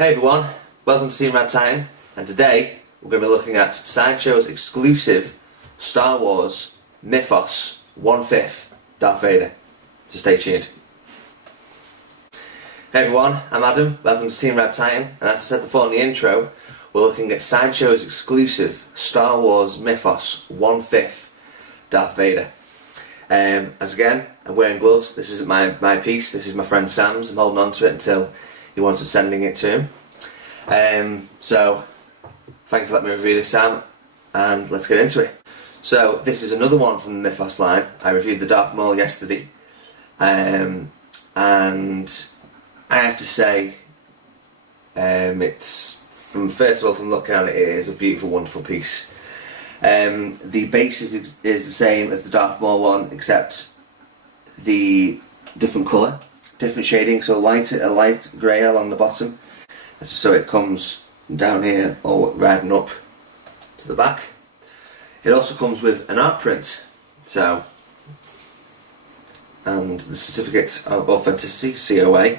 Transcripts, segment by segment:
Hey everyone, welcome to Team Radd Time, and today we're going to be looking at Sideshow's exclusive Star Wars Mythos 1/5 Darth Vader, so stay tuned. Hey everyone, I'm Adam, welcome to Team Radd Time, and as I said before in the intro, we're looking at Sideshow's exclusive Star Wars Mythos 1/5 Darth Vader. As again, I'm wearing gloves. This isn't my piece, this is my friend Sam's. I'm holding on to it until he wants us sending it to him. So thank you for letting me review this, Sam, and let's get into it. So this is another one from the Mythos line. I reviewed the Darth Maul yesterday, and I have to say, it's first of all, from looking at it, it is a beautiful, wonderful piece. The base is the same as the Darth Maul one, except the different colour, different shading, so a light grey along the bottom. So it comes down here all red and up to the back. It also comes with an art print, so, and the certificate of authenticity, COA.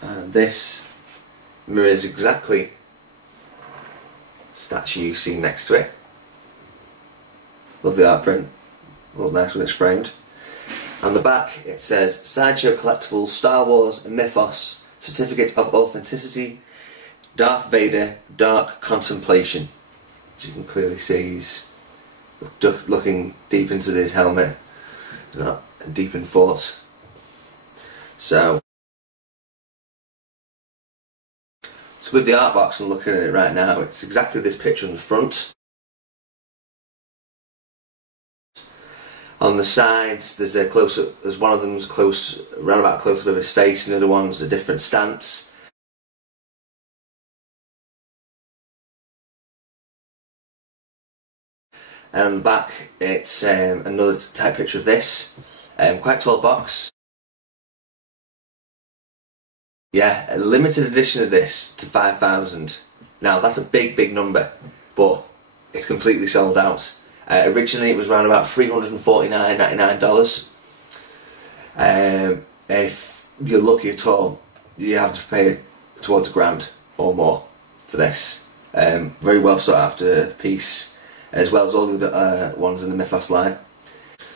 And this mirrors exactly the statue you see next to it. Love the art print, look nice when it's framed. On the back it says Sideshow Collectibles Star Wars Mythos Certificate of Authenticity Darth Vader Dark Contemplation. As you can clearly see, he's looking deep into his helmet, deep in thought. So with the art box and looking at it right now, it's exactly this picture on the front. On the sides, there's a close-up. There's one of them's close, around about a close-up of his face, and the other one's a different stance. And back, it's another type picture of this. Quite tall box. Yeah, a limited edition of this to 5,000. Now that's a big number, but it's completely sold out. Originally it was around about $349.99. If you're lucky at all, you have to pay towards £1,000 or more for this. Very well sought after piece, as well as all the other ones in the Mythos line.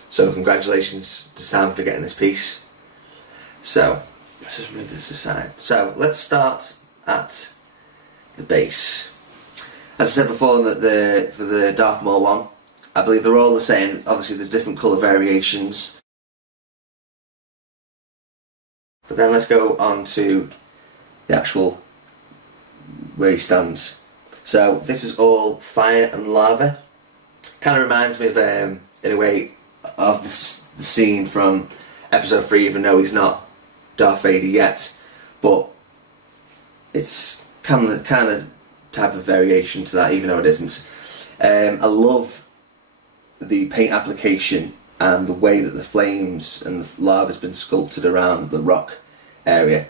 So congratulations to Sam for getting this piece. So let's just move this aside. So let's start at the base. As I said before, that for the Darth Maul one, I believe they're all the same. Obviously there's different colour variations. But then let's go on to the actual where he stands. So this is all fire and lava. Kind of reminds me of, in a way, of the scene from episode 3, even though he's not Darth Vader yet, but it's kind of type of variation to that, even though it isn't. I love the paint application and the way that the flames and the lava has been sculpted around the rock area.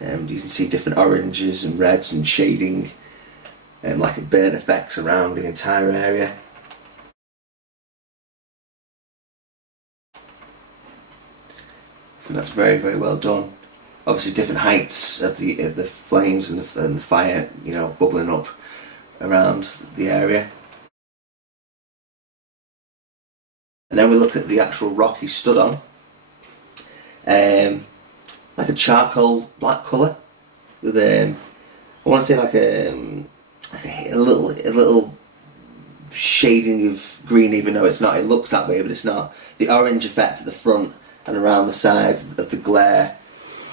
You can see different oranges and reds and shading, and like a burn effects around the entire area. And that's very well done. Obviously different heights of the flames and the fire, you know, bubbling up around the area. And then we look at the actual rock he stood on. Like a charcoal black colour with I want to say like a little shading of green, even though it's not. It looks that way, but it's not. The orange effect at the front and around the sides of the glare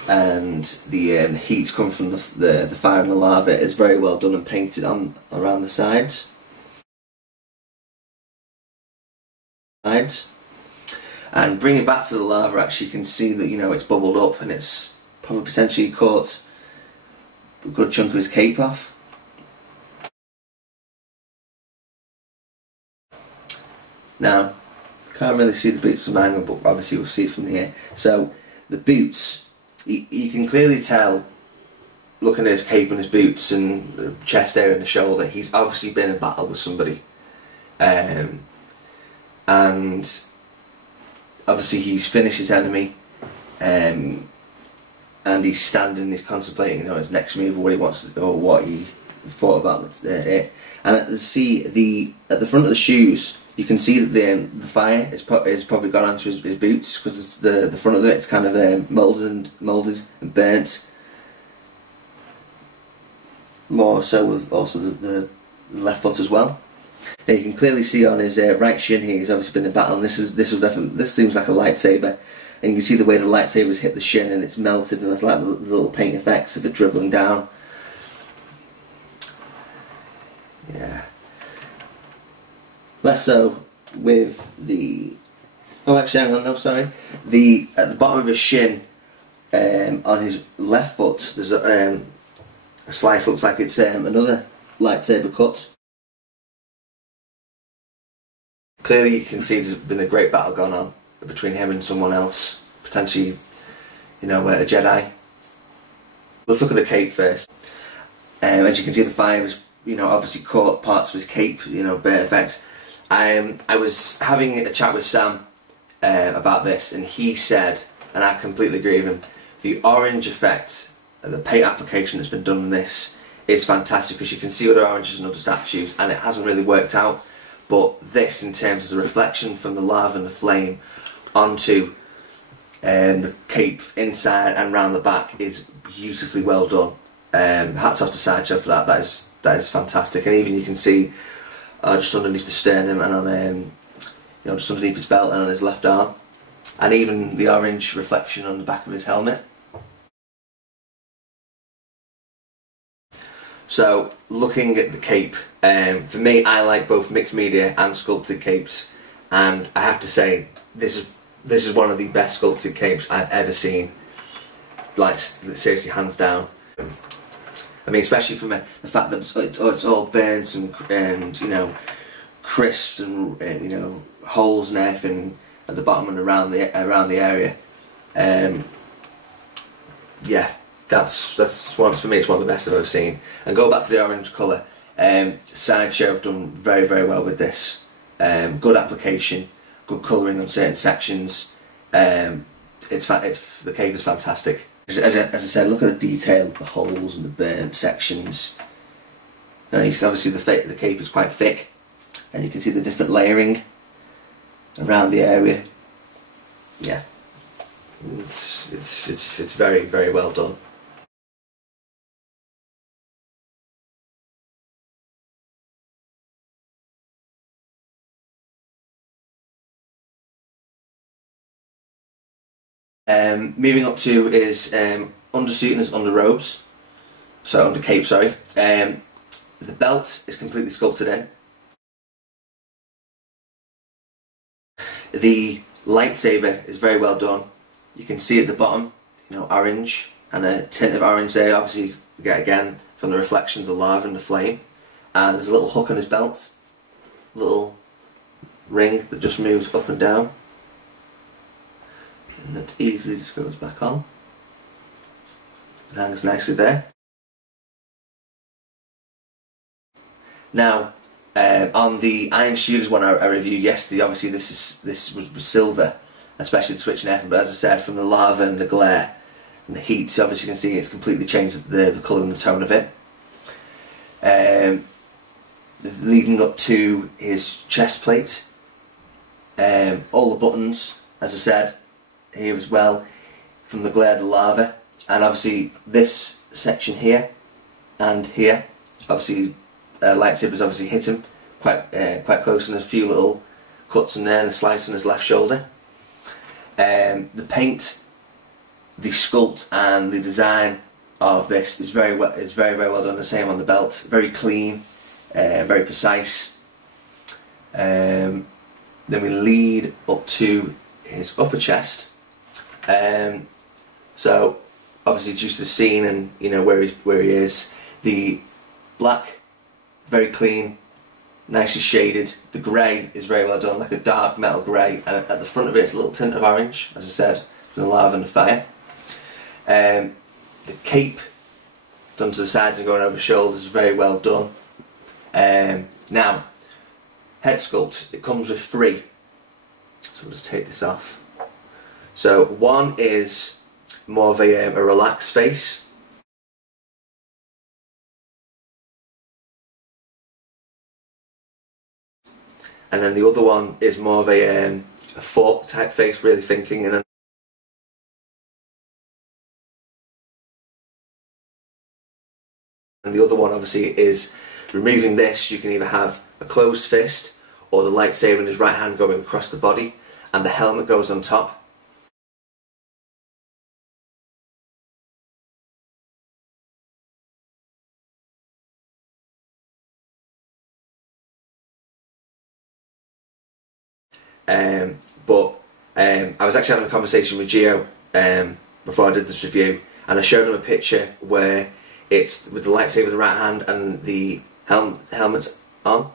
and the heat coming from the fire and the lava is very well done and painted on around the sides. And bringing it back to the lava, actually you can see that, you know, it's bubbled up and it's probably potentially caught a good chunk of his cape off. Now, can't really see the boots from Manga, but obviously we'll see it from here. So the boots, you can clearly tell, looking at his cape and his boots and the chest area and the shoulder, he's obviously been in battle with somebody. and obviously he's finished his enemy, and he's standing, he's contemplating, you know, his next move, or what he wants to, or what he thought about it. And at the front of the shoes, you can see that the fire has probably gone onto his boots, because the front of it's kind of moulded and burnt. More so with also the left foot as well. And you can clearly see on his right shin here, he's obviously been in battle, and this seems like a lightsaber. And you can see the way the lightsabers hit the shin, and it's melted, and there's like the little paint effects of it dribbling down. Yeah. Less so with the... Oh, actually, hang on, no, sorry. At the bottom of his shin, on his left foot, there's a slice, looks like it's another lightsaber cut. Clearly you can see there's been a great battle going on between him and someone else, potentially, you know, a Jedi. Let's look at the cape first. As you can see, the fire was, you know, obviously caught parts of his cape, you know, burnt effect. I was having a chat with Sam about this, and he said, and I completely agree with him, the orange effect, the paint application that's been done on this is fantastic, because you can see other oranges and other statues, and it hasn't really worked out. But this, in terms of the reflection from the lava and the flame onto the cape inside and round the back, is beautifully well done. Hats off to Sideshow for that. That is fantastic. And even you can see just underneath the sternum and on you know, just underneath his belt and on his left arm, and even the orange reflection on the back of his helmet. So, looking at the cape, for me, I like both mixed media and sculpted capes, and I have to say, this is one of the best sculpted capes I've ever seen. Like, seriously, hands down. I mean, especially from the fact that it's all burnt and you know, crisped and you know, holes and everything at the bottom and around the area. Yeah. That's one, for me, it's one of the best I've ever seen. And go back to the orange colour, Sideshow have done very, very well with this. Good application, good colouring on certain sections. The cape is fantastic. As I said, look at the detail of the holes and the burnt sections. And you can obviously the cape is quite thick, and you can see the different layering around the area. Yeah, it's very, very well done. Moving up to is undersuit and his underrobes, so under cape, sorry. The belt is completely sculpted in. The lightsaber is very well done. You can see at the bottom, you know, orange, and a tint of orange there, obviously you get again from the reflection of the lava and the flame. And there's a little hook on his belt, little ring that just moves up and down. And it easily just goes back on. It hangs nicely there. Now, on the Iron Shooters one I reviewed yesterday, obviously this was silver, especially the switch and everything, but as I said, from the lava and the glare and the heat, so obviously you can see it's completely changed the colour and the tone of it. Leading up to his chest plate, all the buttons, as I said, here as well, from the glare of the lava, and obviously this section here and here, obviously lightsabers obviously hit him quite close, and there's a few little cuts in there and a slice on his left shoulder. The paint, the sculpt and the design of this is very well done. The same on the belt, very clean, very precise. Then we lead up to his upper chest. So obviously due to the scene and you know where he is, the black, very clean, nicely shaded. The grey is very well done, like a dark metal grey, and at the front of it it's a little tint of orange, as I said, from the lava and the fire. The cape done to the sides and going over shoulders is very well done. Now, head sculpt, it comes with 3 So we'll just take this off. So one is more of a relaxed face. And then the other one is more of a fork type face, really thinking. And the other one obviously is removing this. You can either have a closed fist or the lightsaber in his right hand going across the body, and the helmet goes on top. I was actually having a conversation with Gio before I did this review, and I showed him a picture where it's with the lightsaber in the right hand and the helmet's on,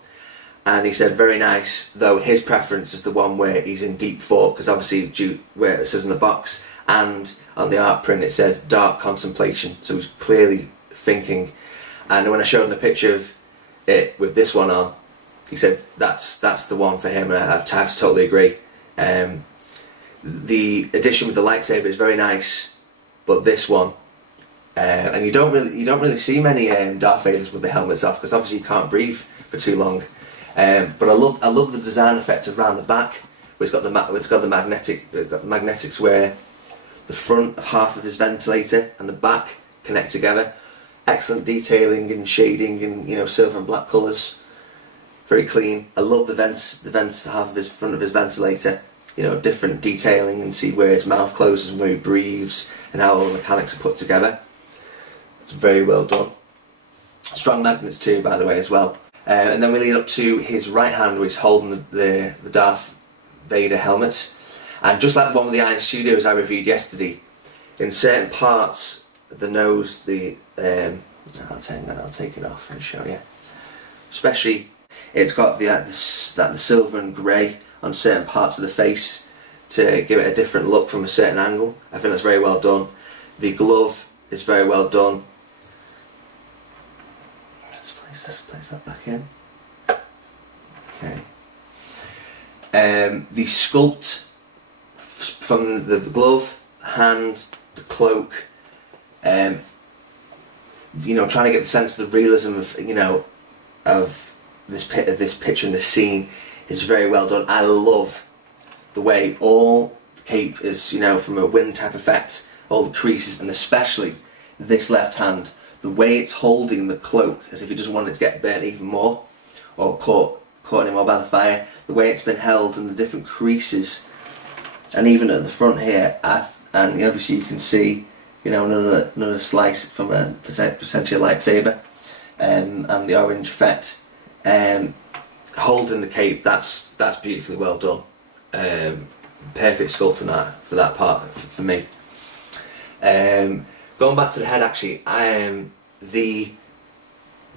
and he said very nice, though his preference is the one where he's in deep thought, because obviously where it says in the box and on the art print it says dark contemplation, so he's clearly thinking. And when I showed him a picture of it with this one on, he said that's the one for him, and I have to totally agree. The addition with the lightsaber is very nice, but this one, and you don't really see many Darth Vaders with the helmets off, because obviously you can't breathe for too long. But I love the design effect around the back, where it's got the magnetics where the front half of his ventilator and the back connect together. Excellent detailing and shading, and silver and black colours. Very clean. I love the vents half of his front of his ventilator. Different detailing, and see where his mouth closes and where he breathes, and how all the mechanics are put together. It's very well done. Strong magnets too, by the way, as well. And then we lead up to his right hand, where he's holding the Darth Vader helmet. And just like the one with the Iron Studios I reviewed yesterday, in certain parts, the nose, I'll take it off and show you. Especially, it's got the silver and grey on certain parts of the face to give it a different look from a certain angle. I think that's very well done. The glove is very well done. Let's place that back in. Okay. The sculpt from the glove, hand, the cloak, trying to get the sense of the realism of this picture and this scene is very well done. I love the way all the cape is, from a wind type effect, all the creases, and especially this left hand, the way it's holding the cloak as if he doesn't want it to get burnt even more, or caught anymore by the fire. The way it's been held and the different creases, and even at the front here, and obviously you can see, another slice from a potential lightsaber, and the orange effect. Holding the cape, that's beautifully well done. Perfect sculpt on that for that part for me. Going back to the head, actually, the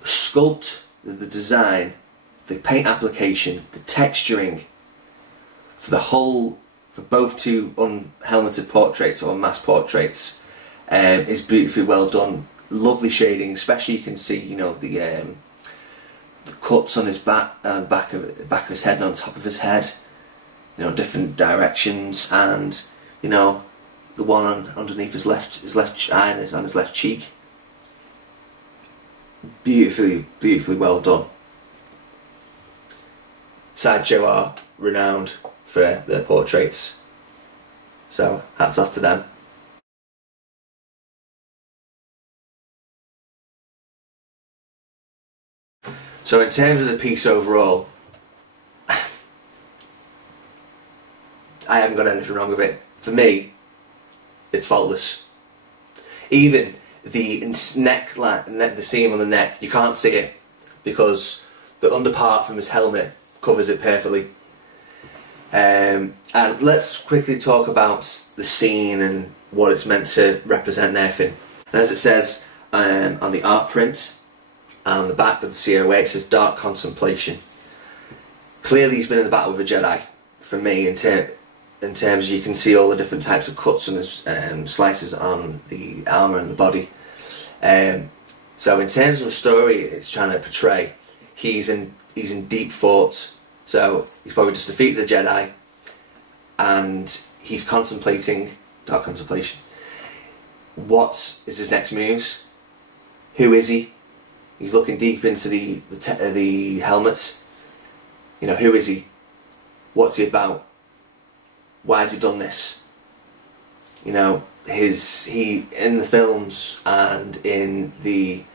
sculpt, the design, the paint application, the texturing for both two unhelmeted portraits or mass portraits is beautifully well done. Lovely shading, especially you can see the cuts on his back back of his head and on top of his head, different directions, and the one underneath his left eye and on his left cheek. Beautifully well done. Sideshow are renowned for their portraits, so hats off to them. So in terms of the piece overall, I haven't got anything wrong with it. For me, it's faultless. Even the neckline, the seam on the neck, you can't see it because the underpart from his helmet covers it perfectly. And let's quickly talk about the scene and what it's meant to represent and everything. And as it says on the art print, and on the back of the COA it says Dark Contemplation. Clearly he's been in the battle with a Jedi, for me, in terms you can see all the different types of cuts and slices on the armour and the body. So in terms of the story it's trying to portray, he's in deep thoughts. So he's probably just defeated the Jedi, and he's contemplating, dark contemplation. What is his next moves? Who is he? He's looking deep into the helmet. You know, who is he? What's he about? Why has he done this? You know, he in the films and in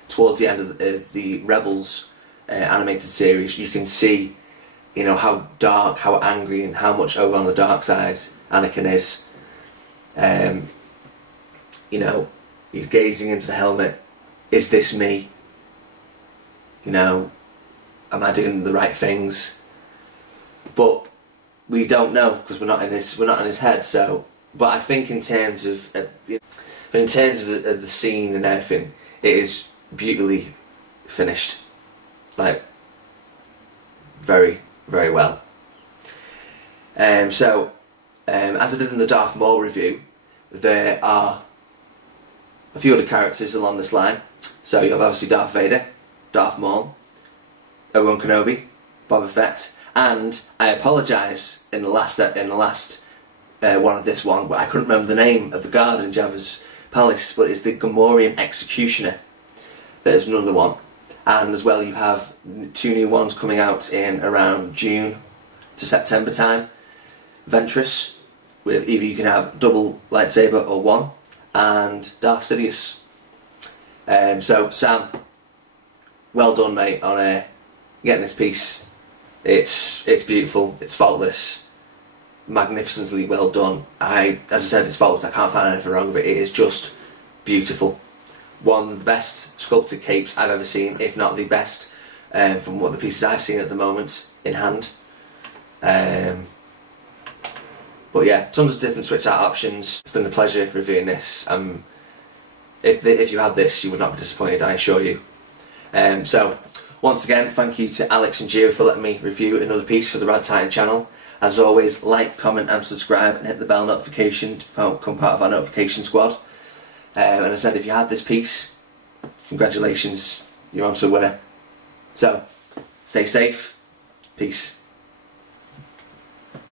towards the end of the Rebels animated series, you can see, you know, how dark, how angry, and how much over on the dark side Anakin is. You know, he's gazing into the helmet. Is this me? You know, am I doing the right things? But we don't know because we're not in his head. So, but I think in terms of the scene and everything, it is beautifully finished, like very, very well. As I did in the Darth Maul review, there are a few other characters along this line. So you have obviously Darth Vader, Darth Maul, Obi-Wan Kenobi, Boba Fett, and I apologise in the last one of this one, but I couldn't remember the name of the guard in Jabba's palace, but it's the Gamorrean Executioner. There's another one, and as well you have 2 new ones coming out in around June to September time. Ventress, with either you can have double lightsaber or one, and Darth Sidious. So Sam, well done, mate, on getting this piece. It's beautiful, it's faultless, magnificently well done. As I said, it's faultless. I can't find anything wrong with it. It is just beautiful. One of the best sculpted capes I've ever seen, if not the best, from what the pieces I've seen at the moment in hand. But yeah, tons of different switch art options. It's been a pleasure reviewing this. If you had this, you would not be disappointed, I assure you. So, once again, thank you to Alex and Gio for letting me review another piece for the Radd Titan channel. As always, like, comment and subscribe and hit the bell notification to become part of our notification squad. And as I said, if you had this piece, congratulations, you're on to a winner. So, stay safe, peace.